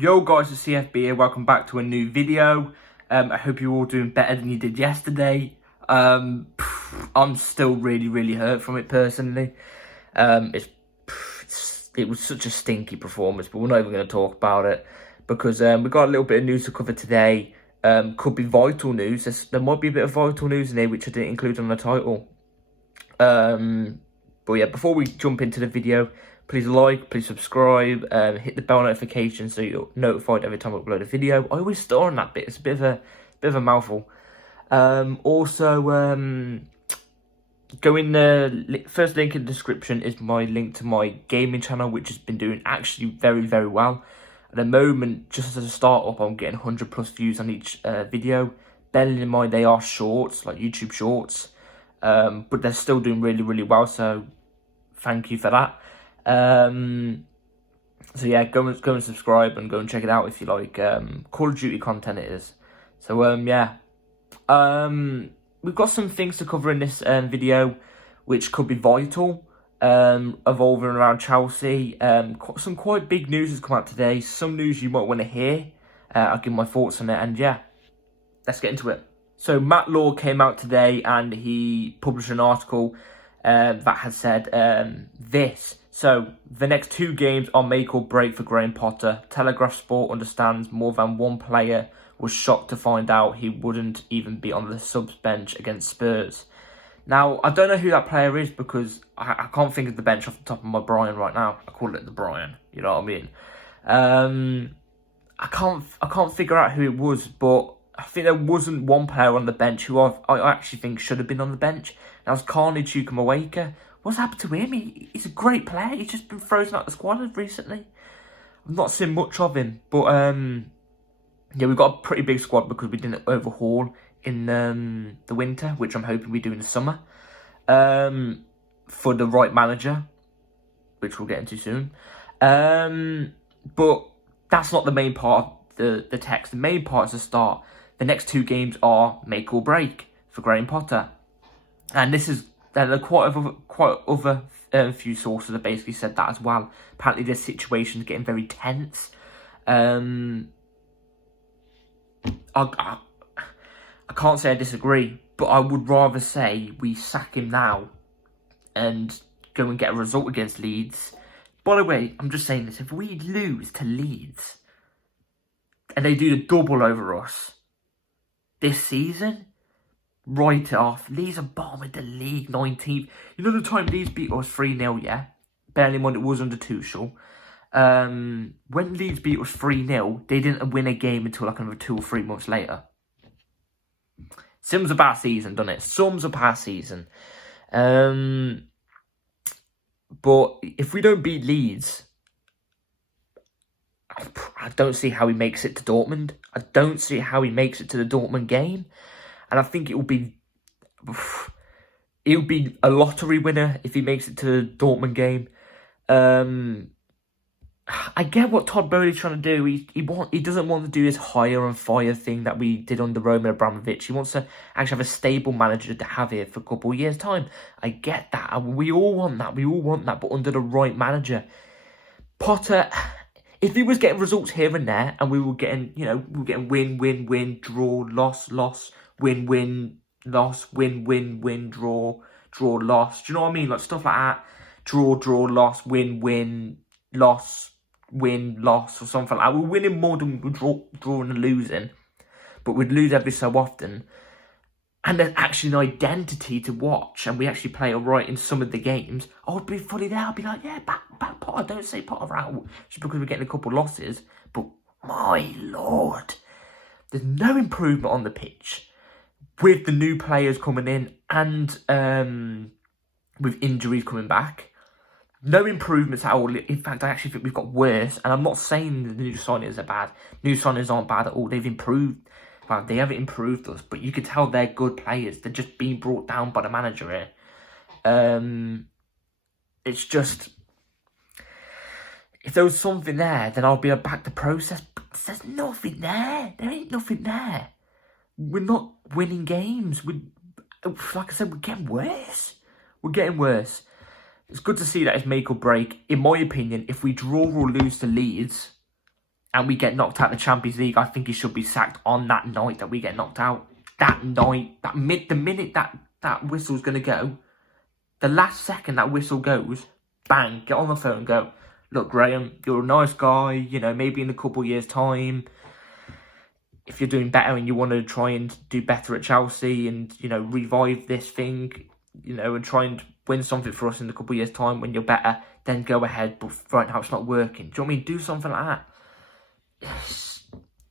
Yo guys, it's CFB here. Welcome back to a new video. I hope you're all doing better than you did yesterday. I'm still really hurt from it personally. It was such a stinky performance, but we're not even going to talk about it because we've got a little bit of news to cover today. Could be vital news. There might be a bit of vital news in here which I didn't include on the title. But yeah, before we jump into the video, please like, please subscribe, hit the bell notification so you're notified every time I upload a video. I always start on that bit. It's a bit of a mouthful. Also, go in the first link in the description is my link to my gaming channel, which has been doing actually very well. At the moment, just as a start-up, I'm getting 100+ views on each video. Bearing in mind they are shorts, like YouTube shorts. But they're still doing really well, so thank you for that. So yeah, go and subscribe and go and check it out if you like Call of Duty content it is. So yeah, we've got some things to cover in this video which could be vital, evolving around Chelsea. Some quite big news has come out today, some news you might want to hear. I'll give my thoughts on it, and yeah, let's get into it. So Matt Law came out today and he published an article that had said this. So, the next 2 games are make or break for Graham Potter. Telegraph Sport understands more than one player was shocked to find out he wouldn't even be on the subs bench against Spurs. Now, I don't know who that player is because I can't think of the bench off the top of my Brian right now. I call it the Brian, you know what I mean? I can't figure out who it was, but I think there wasn't one player on the bench who I actually think should have been on the bench. That was Carney Chukwuemeka. What's happened to him? He's a great player. He's just been frozen out of the squad recently. I've not seen much of him. But, yeah, we've got a pretty big squad because we didn't overhaul in the winter, which I'm hoping we do in the summer. For the right manager, which we'll get into soon. But that's not the main part of the text. The main part is the start. The next 2 games are make or break for Graham Potter. And this is... There are quite other few sources that basically said that as well. Apparently, the situation's getting very tense. I can't say I disagree, but I would rather say we sack him now and go and get a result against Leeds. By the way, I'm just saying this: if we lose to Leeds and they do the double over us this season, write it off. Leeds are bottom of the league, 19th. You know the time Leeds beat us 3-0, yeah? Bearing in mind it was under Tuchel. When Leeds beat us 3-0, they didn't win a game until like another 2 or 3 months later. Sums a bad season, doesn't it? Sums a bad season. But if we don't beat Leeds, I don't see how he makes it to Dortmund. I don't see how he makes it to the Dortmund game. And I think he'll be a lottery winner if he makes it to the Dortmund game. I get what Todd Bowley's trying to do. He doesn't want to do this hire and fire thing that we did under Roman Abramovich. He wants to actually have a stable manager to have here for a couple of years' time. I get that. We all want that. But under the right manager. Potter, if he was getting results here and there, and we were getting, win, draw, loss, win, loss, win, draw, loss. Do you know what I mean? Like stuff like that. Draw, loss, win, loss, win, loss, or something like that. We're winning more than we're drawing and losing. But we'd lose every so often. And there's actually an identity to watch, and we actually play alright in some of the games. I would be fully there. I'd be like, yeah, back Potter. Don't say Potter out just because we're getting a couple of losses. But my lord, there's no improvement on the pitch. With the new players coming in and with injuries coming back, no improvements at all. In fact, I actually think we've got worse. And I'm not saying the new signings are bad. New signings aren't bad at all. They've improved. Well, they haven't improved us, but you can tell they're good players. They're just being brought down by the manager here. It's just... If there was something there, then I'll be back the process. But there's nothing there. There ain't nothing there. We're not winning games. Like I said, we're getting worse. It's good to see that it's make or break. In my opinion, if we draw or lose to Leeds, and we get knocked out of the Champions League, I think he should be sacked on that night that we get knocked out. That night, the minute that whistle's going to go, the last second that whistle goes, bang, get on the phone and go, look, Graham, you're a nice guy, you know, maybe in a couple of years' time, if you're doing better and you want to try and do better at Chelsea and, you know, revive this thing, you know, and try and win something for us in a couple of years' time when you're better, then go ahead. But right now it's not working. Do you know what I mean? Do something like that. It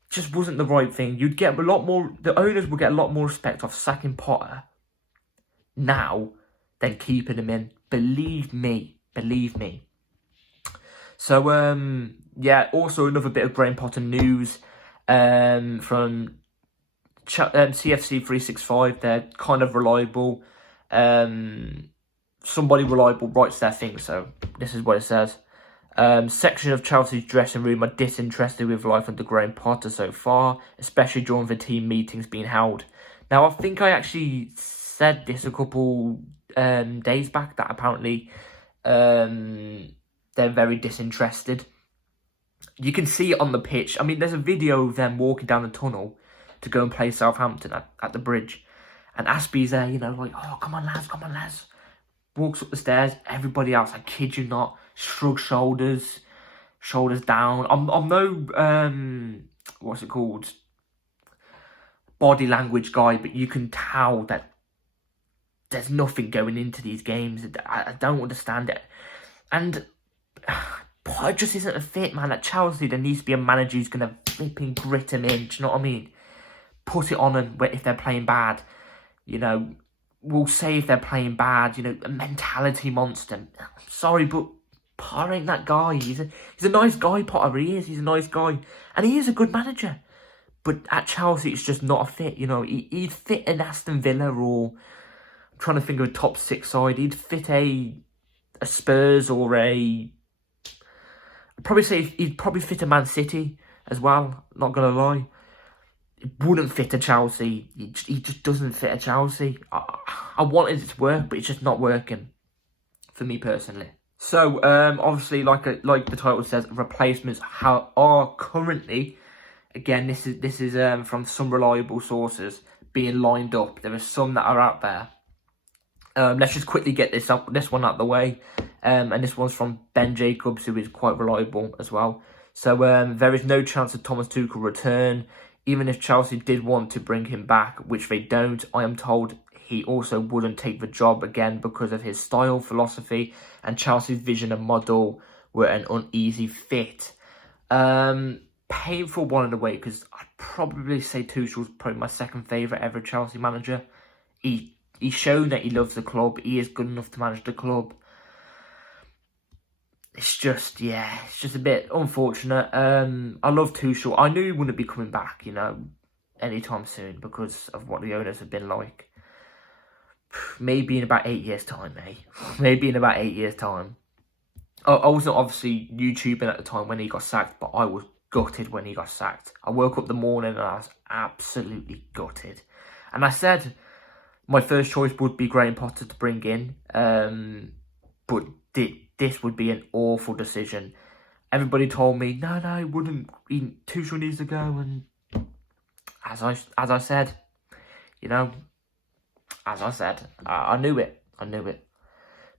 just wasn't the right thing. You'd get a lot more, the owners would get a lot more respect off sacking Potter now than keeping him in. Believe me. So, yeah, also another bit of Graham Potter news from CFC 365. They're kind of reliable. Somebody reliable writes their thing, so this is what it says. Section of Chelsea's dressing room are disinterested with life under Graham Potter so far, especially during the team meetings being held. Now, I think I actually said this a couple days back, that apparently they're very disinterested. You can see it on the pitch. I mean, there's a video of them walking down the tunnel to go and play Southampton at the bridge. And Aspie's there, you know, like, oh, come on, lads. Walks up the stairs. Everybody else, I kid you not, shrugs shoulders down. I'm no, what's it called, body language guy, but you can tell that there's nothing going into these games. I don't understand it. And Potter just isn't a fit, man. At Chelsea, there needs to be a manager who's going to flipping grit him in. Do you know what I mean? Put it on them if they're playing bad. You know, we'll say if they're playing bad, you know, a mentality monster. I'm sorry, but Potter ain't that guy. He's a nice guy, Potter. He is. He's a nice guy. And he is a good manager. But at Chelsea, it's just not a fit. You know, he'd fit an Aston Villa, or I'm trying to think of a top 6 side. He'd fit a Spurs or I'd probably say he'd probably fit a Man City as well. Not going to lie. It wouldn't fit a Chelsea. He just doesn't fit a Chelsea. I wanted it to work, but it's just not working for me personally. So, obviously, like the title says, replacements are currently, again, this is from some reliable sources, being lined up. There are some that are out there. Let's just quickly get this one out of the way. And this one's from Ben Jacobs, who is quite reliable as well. So, there is no chance of Thomas Tuchel return. Even if Chelsea did want to bring him back, which they don't, I am told he also wouldn't take the job again because of his style, philosophy, and Chelsea's vision and model were an uneasy fit. Painful one in a way, because I'd probably say Tuchel's probably my second favourite ever Chelsea manager. He's shown that he loves the club. He is good enough to manage the club. It's just a bit unfortunate. I love Tuchel. I knew he wouldn't be coming back, you know, anytime soon because of what the owners have been like. Maybe in about 8 years' time, Maybe in about 8 years' time. I wasn't obviously YouTubing at the time when he got sacked, but I was gutted when he got sacked. I woke up the morning and I was absolutely gutted. And I said my first choice would be Graham Potter to bring in, but this would be an awful decision. Everybody told me, no, it wouldn't. Tuchel needs to go, and as I said, you know, I knew it.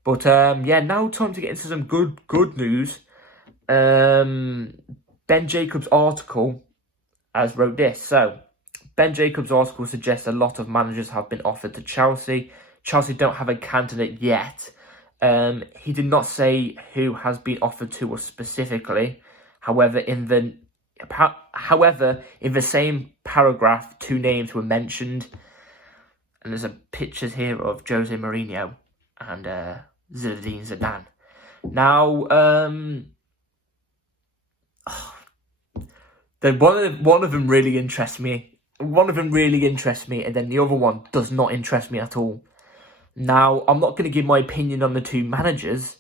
But yeah, now time to get into some good news. Ben Jacobs' article has wrote this. So, Ben Jacobs' article suggests a lot of managers have been offered to Chelsea. Chelsea don't have a candidate yet. He did not say who has been offered to us specifically. However, in the same paragraph, 2 names were mentioned, and there's pictures here of Jose Mourinho and Zinedine Zidane. Now, one of them really interests me. and then the other one does not interest me at all. Now, I'm not going to give my opinion on the 2 managers,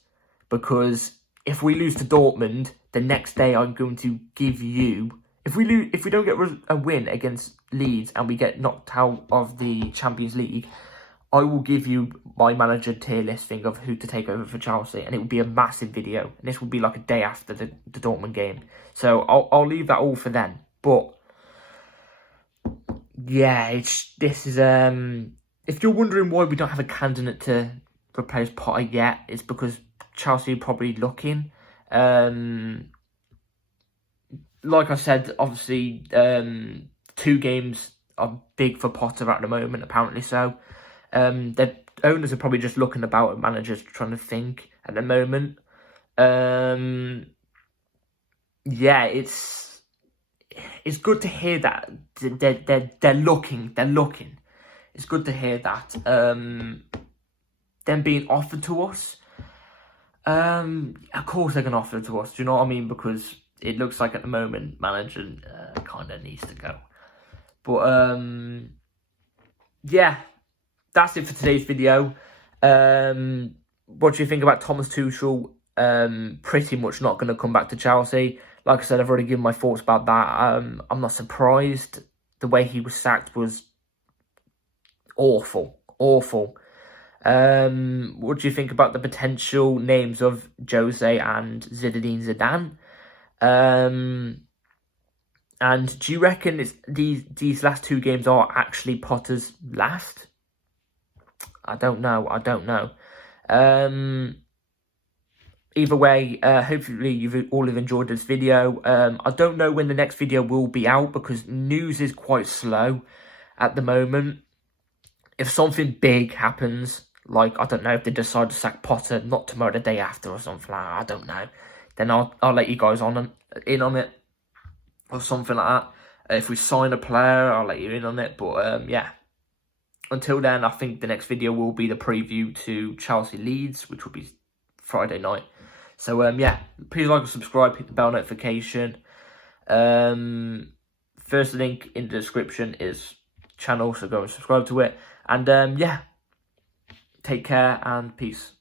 because if we lose to Dortmund, the next day I'm going to give you... If we don't get a win against Leeds and we get knocked out of the Champions League, I will give you my manager tier listing of who to take over for Chelsea, and it will be a massive video. And this will be like a day after the Dortmund game. So I'll leave that all for then. But yeah, this is if you're wondering why we don't have a candidate to replace Potter yet, it's because Chelsea are probably looking. Like I said, obviously 2 games are big for Potter at the moment, apparently so. The owners are probably just looking about at managers trying to think at the moment. Yeah, it's good to hear that they're looking. It's good to hear that. Them being offered to us. Of course they're gonna offer it to us. Do you know what I mean? Because it looks like at the moment manager kind of needs to go. But yeah, that's it for today's video. What do you think about Thomas Tuchel? Pretty much not going to come back to Chelsea. Like I said, I've already given my thoughts about that. I'm not surprised. The way he was sacked was awful. What do you think about the potential names of Jose and Zinedine Zidane? And do you reckon these last 2 games are actually Potter's last? I don't know. Either way, hopefully you've all enjoyed this video. I don't know when the next video will be out because news is quite slow at the moment. If something big happens, like, I don't know, if they decide to sack Potter, not tomorrow, the day after or something like that, I don't know, then I'll let you guys in on it or something like that. If we sign a player, I'll let you in on it. But yeah, until then, I think the next video will be the preview to Chelsea Leeds, which will be Friday night. So yeah, please like and subscribe, hit the bell notification. First link in the description is channel, so go and subscribe to it. And yeah, take care and peace.